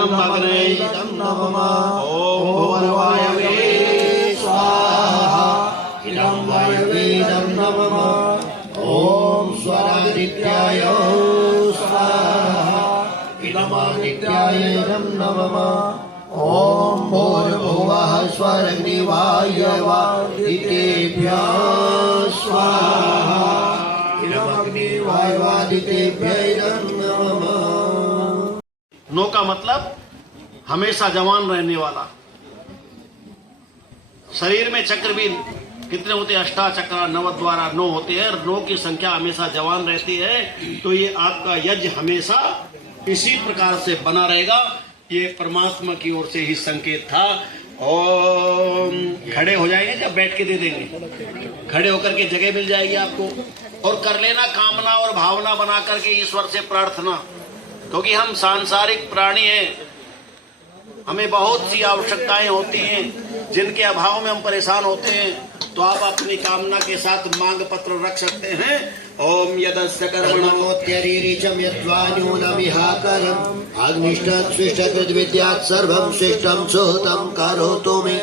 इदम् अग्नये नमः। ॐ भुवर्वायवे स्वाहा इदम् वायवे नमः। ॐ स्वरादित्याय स्वाहा इदमादित्याय नमः। ॐ भूर्भुवः स्वरग्निवायवादितेभ्यः स्वाहा इदमग्निवायवादितेभ्यः नमः। नो का मतलब हमेशा जवान रहने वाला। शरीर में चक्र भी कितने होते हैं? अष्टाचक्र नवद्वारा 9 होते हैं। 9 की संख्या हमेशा जवान रहती है। तो ये आपका यज्ञ हमेशा इसी प्रकार से बना रहेगा। ये परमात्मा की ओर से ही संकेत था। और खड़े हो जाएंगे, जब बैठ के दे देंगे, खड़े होकर के जगह मिल जाएगी आपको। और कर लेना कामना और भावना बना करके ईश्वर से प्रार्थना, क्योंकि हम सांसारिक प्राणी हैं। हमें बहुत सी आवश्यकताएं होती हैं जिनके अभाव में हम परेशान होते हैं। तो आप अपनी कामना के साथ मांग पत्र रख सकते हैं। ओम यदस्य कर्मणोत्यरीरिचं यद्वान्यूनमिहाकरम् अग्निष्ठात् स्विष्टकृत विद्यात् सर्वं शिष्टं सुहृतं करोतु मे।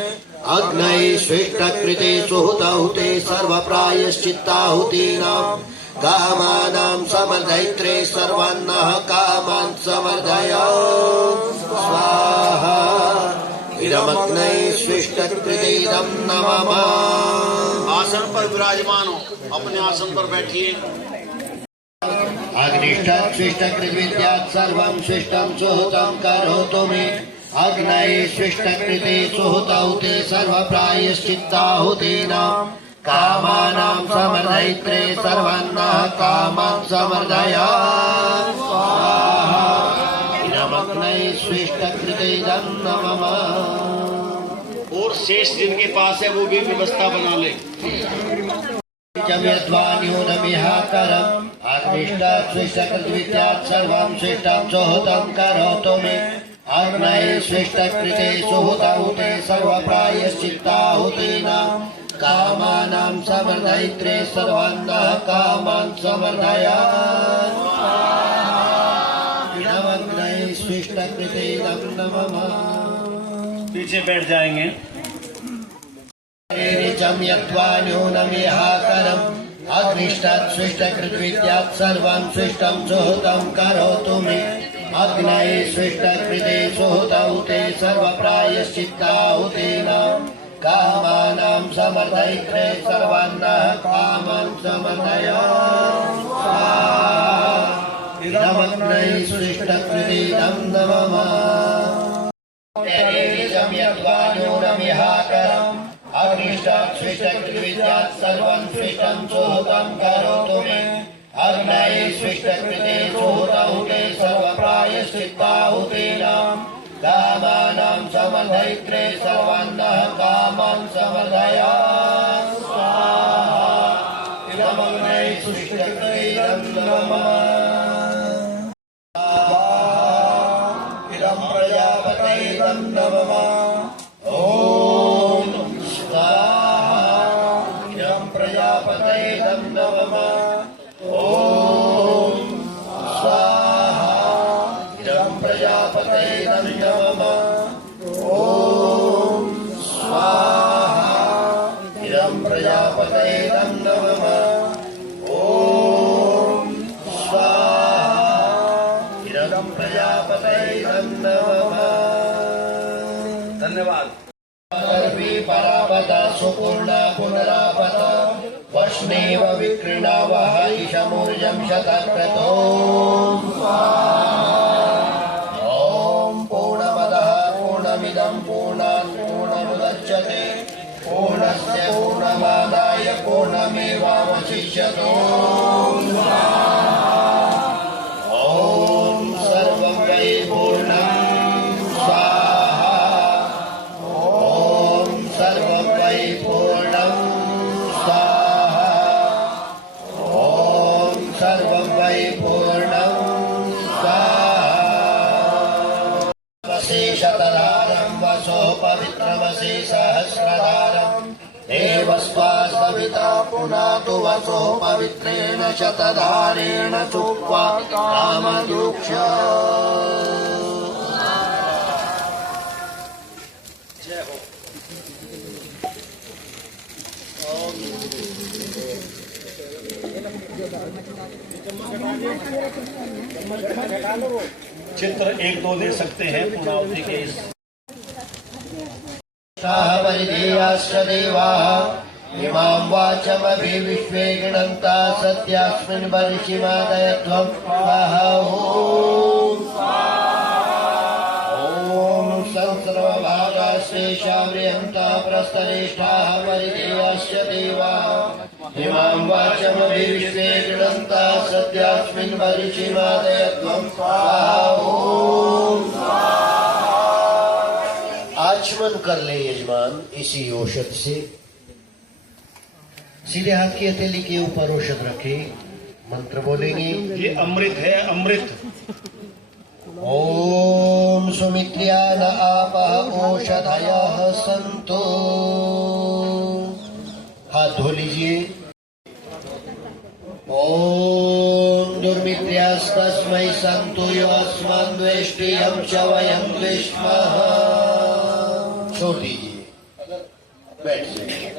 अग्नये स्विष्टकृते सुहृतहुते सर्वप्रायश्चित्ताहुतीनां कामानां समर्दयित्रे सर्वान्नः कामान् समर्दय स्वाहा इदमग्नये स्विष्टकृते नमः। आसन पर विराजमान हो, अपने आसन पर बैठिए। अग्निष्ठात् स्विष्टकृत विद्यात् सर्वं शिष्टं सुहृतं करोतु मे। अग्नये स्विष्टकृते सुहृतहुते सर्वप्रायश्चित्ताहुतीनां कामानां समर्दयित्रे सर्वान्नः कामान् समर्दय स्वाहा इदमग्नये स्विष्टकृते नमः। और शेष जिनके पास है वो भी व्यवस्था बना ले। यद्वान्यूनमिहाकरम् अग्निष्ठात् स्विष्टकृत विद्यात् सर्वं शिष्टं सुहृतं करोतु मे। अग्नये स्विष्टकृते सुहृतहुते सर्वप्रायश्चित्ताहुतीनां कामानां समर्दयित्रे सर्वान्नः कामान् समर्दय इदमग्नये स्विष्टकृते नमः। पीछे बैठ जाएंगे। यद्वान्यूनमिहाकरम् अग्निष्ठात् स्विष्टकृत विद्यात् सर्वं शिष्टं सुहृतं करोतु मे। अग्नये स्विष्टकृते सुहृतहुते सर्वप्रायश्चित्ताहुतीनां कामानां समर्दयित्रे सर्वान्नः कामान् समर्दय स्वाहा इदमग्नये स्विष्टकृते नमः। यद्वान्यूनमिहाकरम् अग्निष्ठात् स्विष्टकृत विद्यात् सर्वं शिष्टं सुहृतं करोतु मे। अग्नये स्विष्टकृते सुहृतहुते सर्वप्रायश्चित्ताहुतीनां कामानां समर्दयित्रे सर्वान्नः कामान् समर्दय स्वाहा इदमग्नये स्विष्टकृते नमः। इदं प्रजापतये नमः। ॐ स्वाहा इदं प्रजापतये नमः। ॐ स्वाहा इदं प्रजापतये नमः। ॐ स्वाहा इदं प्रजापतये नमः। ॐ स्वाहा इदं प्रजापतये नमः। धन्यवाद। परावता सुपूर्णा पुनरावत वष्णेव विक्रीणावः ईशमूर्जं शतक्रतो। ॐ पूर्णमदः पूर्णमिदं पूर्णात् पूर्णमुदच्यते पूर्णस्य पूर्णमादाय पूर्णमेवावशिष्यते। ॐ सर्वं वै पूर्णं स्वाहा। ॐ सर्वं वै पूर्णं स्वाहा। ॐ सर्वं वै पूर्णं स्वाहा। वशेषतधारं वसो पवित्रवसे सहस्रधारम् देवस्वास्विता पुनातु वसो पवित्रेण शतधारेण चुक्वा कामदुक्ष। चित्र एक दो दे सकते हैं पूर्णावती के इस परिधेयाश्च देवाः इमां वाचमभि विश्वे गणन्ता सत्यास्मिन् वर्षिमादय त्वं स्वाहा ॐ संसर्वभागाश्रेषाव्रियन्ता प्रस्तरेष्ठाः परिधेयाश्च देवाः इमां वाचमभि विश्वे गणन्ता सत्यास्मिन् वर्षिमादय त्वं स्वाहा आचमन कर ले यजमान इसी औषध से। सीधे हाथ की हथेली के ऊपर औषध रखे, मंत्र बोलेंगे। ये अमृत है, अमृत। ओम सुमित्र्या न आपः औषधयः सन्तु। हाथ धो लीजिए। ओम दुर्मित्र्यास्तस्मै सन्तु यो अस्मान् द्वेष्टि यं च वयं द्वेष्मः। छोड़ दीजिए, बैठ जाइए।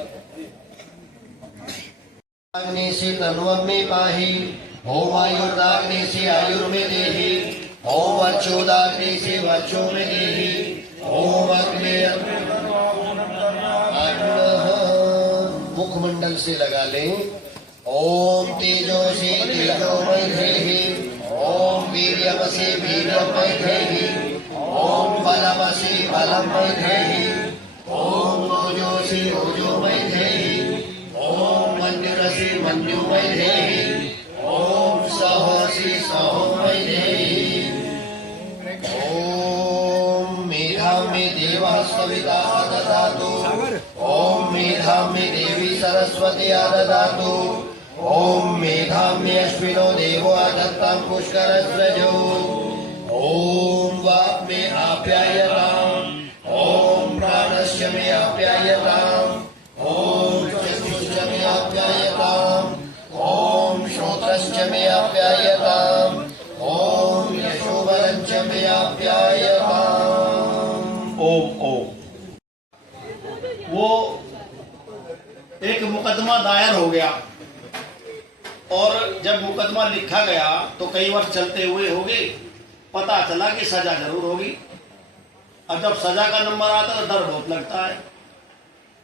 अग्नि से तनुवं में पाहि, ओम आयुर्दाग्नि से आयुर्मे देहि, ओम वर्चोदाग्नि से वर्चो में देहि, ओम अग्नि मुखमंडल से लगा लें। ओम तेजो से तेजोमय देहि, ओम वीर्यम से वीर्यमय देहि, ओम बलम से बलमय देहि, ओम ओजो से ओजोमय देहि, ओम मन्युर से मन्युमय देहि, ओम सह से सहोमय देहि। ओम मेधा में देवः सविता ददातु, ओम मेधा में देवी सरस्वती ददातु, ओम मेधा में अश्विनो देवो दत्तं पुष्करस्रजो, ओम वाक् में आप्यायताम्, ओम प्राणस्य में आप्यायताम्, ओम चक्षुश्च में आप्यायताम्, ओम श्रोत्रश्च में आप्यायताम्, ओम यशोबलञ्च में आप्यायताम्। ओम ओम। वो एक मुकदमा दायर हो गया और जब मुकदमा लिखा गया तो कई वर्ष चलते हुए होगी, पता चला कि सजा जरूर होगी। अब जब सजा का नंबर आता है तो डर बहुत लगता है।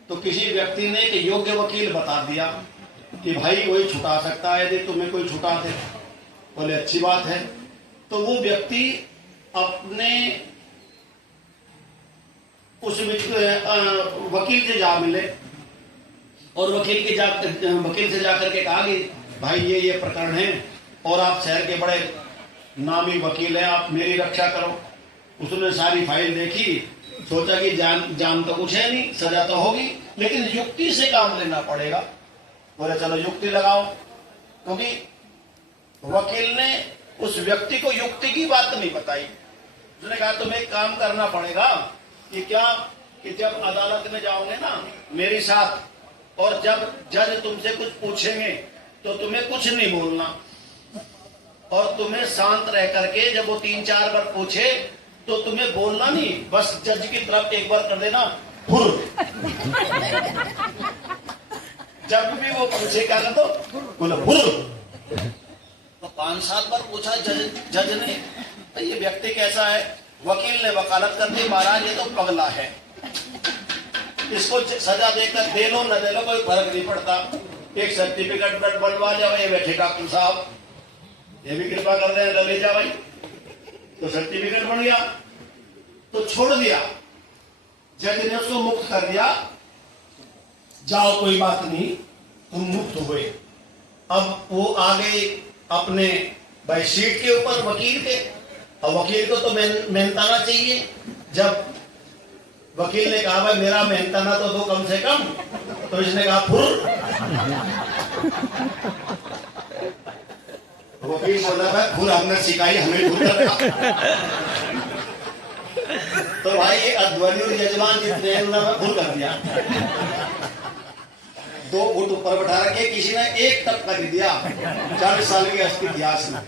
तो किसी व्यक्ति ने एक योग्य वकील बता दिया कि भाई वही छुटा सकता है यदि तुम्हें कोई छुटा दे। बोले अच्छी बात है। तो वो व्यक्ति अपने उस वकील से जा मिले और वकील से जाकर के कहा कि भाई ये प्रकरण है और आप शहर के बड़े नामी वकील हैं, आप मेरी रक्षा करो। उसने सारी फाइल देखी, सोचा कि जान तो कुछ है नहीं, सजा तो होगी, लेकिन युक्ति से काम लेना पड़ेगा। बोले चलो युक्ति लगाओ, क्योंकि वकील ने उस व्यक्ति को युक्ति की बात नहीं बताई। उसने कहा तुम्हें एक काम करना पड़ेगा कि जब अदालत में जाओगे ना मेरे साथ, और जब जज तुमसे कुछ पूछेंगे तो तुम्हें कुछ नहीं बोलना, और तुम्हें शांत रह करके जब वो 3-4 बार पूछे तो तुम्हें बोलना नहीं, बस जज की तरफ एक बार कर देना हुर। जब भी वो पूछे क्या कर दो, बोलो हुर। तो 5-7 बार पूछा जज ने, तो ये व्यक्ति कैसा है। वकील ने वकालत कर दी, महाराज ये तो पगला है, इसको सजा देकर दे लो न दे लो कोई फर्क नहीं पड़ता, एक सर्टिफिकेट बनवा जाओ, ये बैठे डॉक्टर साहब ये भी कृपा कर दे, ले जा भाई। तो सर्टिफिकेट बन गया, तो छोड़ दिया, जज ने उसको मुक्त कर दिया। जाओ कोई बात नहीं, तुम मुक्त हुए। अब वो आ गए अपने भाई सीट के ऊपर वकील के, और वकील को तो मेहनताना चाहिए। जब वकील ने कहा भाई मेरा मेहनताना तो दो कम से कम, तो इसने कहा फुर। वकील बोला भाई फुर हमने सिखाई, हमें फुर करना। तो भाई ये अध्वर्यु यजमान जितने उन्होंने फुर कर दिया। 2 फुट ऊपर बैठा रखे, किसी ने एक टक्का नहीं दिया 40 साल के इतिहास में।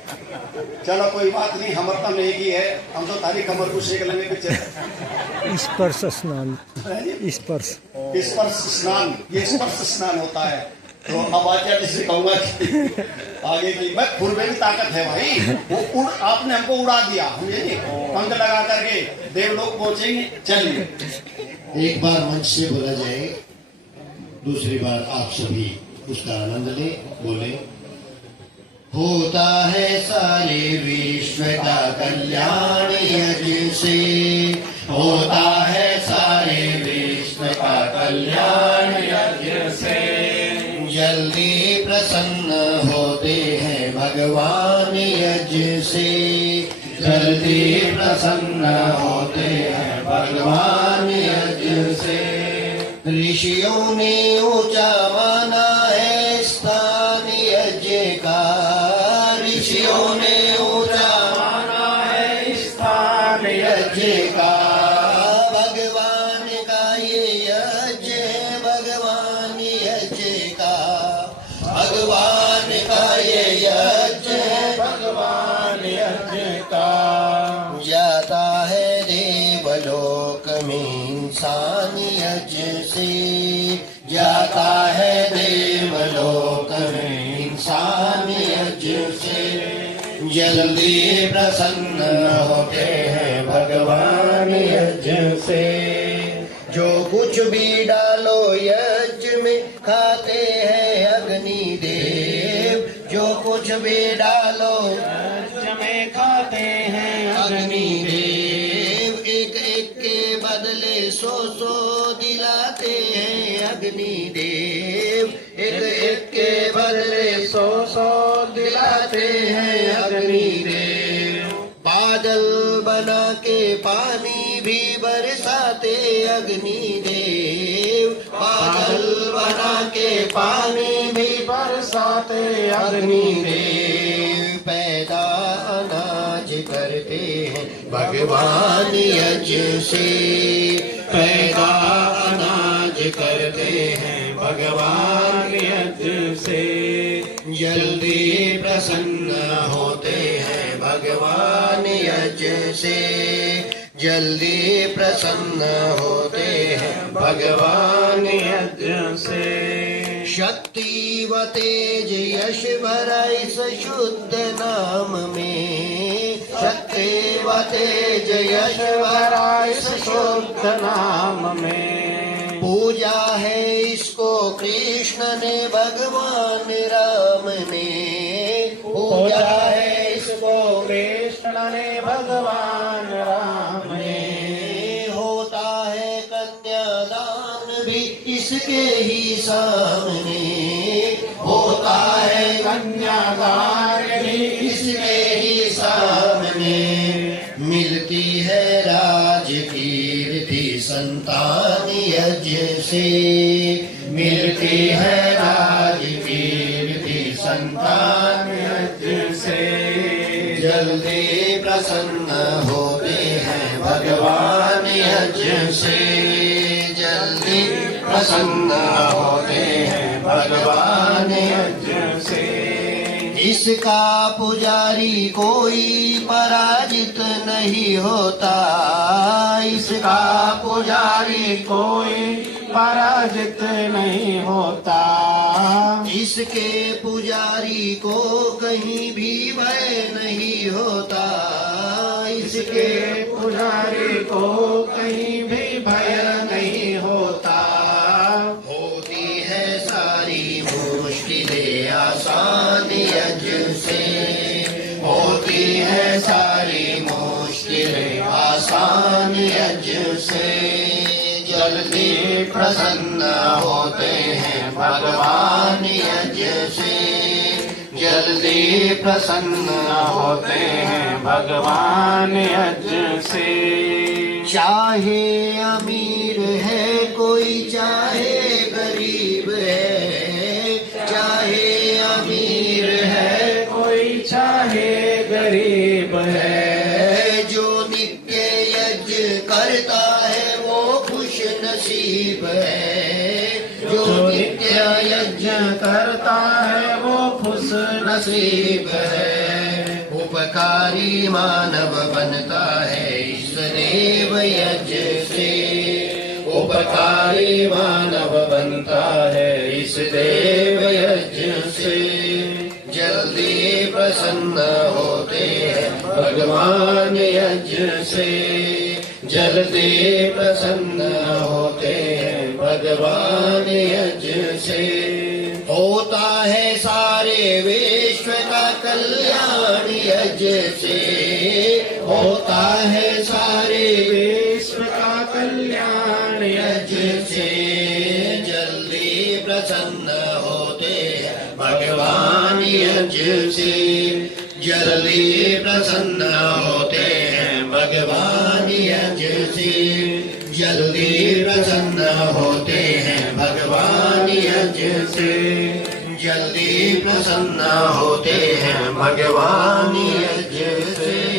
चलो कोई बात नहीं, हमारा काम एक ही है, हम तो तारी कमर को सेक लेंगे पीछे। स्पर्श स्नान, स्पर्श स्पर्श स्नान, ये स्पर्श स्नान होता है। तो अब आचार्य जी से कहूंगा कि आगे की मैं खुरबे की ताकत है भाई, वो आपने हमको उड़ा दिया, हम ये नहीं पंख लगा करके देवलोक पहुंचेंगे। चलिए एक बार मंच से बोला जाए, दूसरी बार आप सभी उसका आनंद ले। बोले, होता है सारे विश्व का कल्याण यज्ञ से, होता है सारे विश्व का कल्याण यज्ञ से, जल्दी प्रसन्न होते हैं भगवान यज्ञ से, जल्दी प्रसन्न होते हैं भगवान यज्ञ से। ऋषियों ने ऊंचा माना है स्थान यज्ञ का, ऋषियों ने ऊंचा माना है स्थान यज्ञ का, भगवान का ये यज्ञ, भगवान यज्ञ का, भगवान का ये यज्ञ, भगवान यज्ञ का। जाता है देवलोक में इंसान यज्ञ से, जाता है देवलोक में इंसान यज्ञ से, जल्दी प्रसन्न होते हैं भगवान यज्ञ से। जो कुछ भी डालो यज्ञ में खाते हैं अग्नि देव, जो कुछ भी डालो यज्ञ में खाते हैं अग्नि देव, एक एक के बदले 100 दिलाते हैं अग्नि देव, एक एक के बदले 100 दिलाते हैं अग्नि देव। बादल बना के पानी भी बरसाते अग्नि देव, बादल बना के पानी भी बरसाते अग्नि देव। पैदा अनाज करते हैं भगवान यज्ञ से, पैदा अनाज करते हैं भगवान यज्ञ से, जल्दी प्रसन्न होते हैं भगवान यज्ञ से, जल्दी प्रसन्न होते हैं भगवान यज्ञ से। शक्ति व तेज यश भरा इस शुद्ध नाम में, शक्ति व तेज यश भरा इस शुद्ध नाम में। पूजा है इसको कृष्ण ने भगवान राम ने, पूजा है इसको कृष्ण ने भगवान राम ने। होता है कन्यादान भी इसके ही सामने, होता है कन्यादान भी इसके ही सामने। मिलती है राज कीर्ति संतान यज्ञ से, मिलती है राज कीर्ति संतान यज्ञ से, जल्दी प्रसन्न होते हैं भगवान यज्ञ से, जल्दी प्रसन्न होते हैं भगवान यज्ञ से। इसका पुजारी कोई पराजित नहीं होता, इसका पुजारी कोई पराजित नहीं होता, इसके पुजारी को कहीं भी भय नहीं होता, इसके पुजारी को कहीं भी भय नहीं होता। होती है सारी मुश्किलें आसान यज्ञ से, होती है सारी मुश्किलें आसान यज्ञ से, जल्दी प्रसन्न होते हैं भगवान यज्ञ से, जल्दी प्रसन्न होते हैं भगवान यज्ञ से। चाहे अमीर है कोई, चाहे गरीब है, चाहे अमीर है कोई, चाहे गरीब है, जो नित्य यज्ञ करता है वो खुश नसीब है, जो नित्य यज्ञ करता है वो खुश नसीब है। उपकारी मानव बनता है इस देव यज्ञ से, उपकारी मानव बनता है इस देव प्रसन्न होते हैं भगवान यज्ञ से। जल्दी प्रसन्न होते हैं भगवान यज्ञ से। होता है सारे विश्व का कल्याण यज्ञ से। होता है सारे विश्व का कल्याण यज्ञ से। जल्दी प्रसन्न होते हैं भगवान यज्ञ से। जल्दी प्रसन्न होते हैं भगवान यज्ञ से। जल्दी प्रसन्न होते हैं भगवान यज्ञ से। जल्दी प्रसन्न होते हैं भगवान यज्ञ से।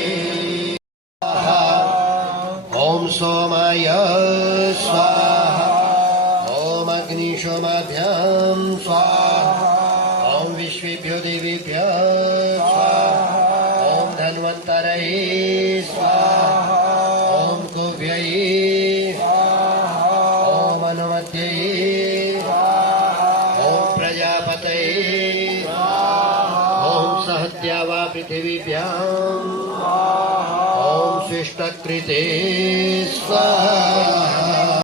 ओम सोमाय स्वाहा। ओम अग्निशोमाभ्याम स्वाहा। ओम विश्वेभ्यो देवेभ्यः स्वाहा। ओम धन्वन्तरये स्वाहा। ओम कुभ्यये स्वाहा। ओम अनुमत्यये स्वाहा। ओम प्रजापतये स्वाहा। ओम सहत्यावा पृथिवीभ्याम् स्वाहा। ओम शिष्टकृते स्वाहा।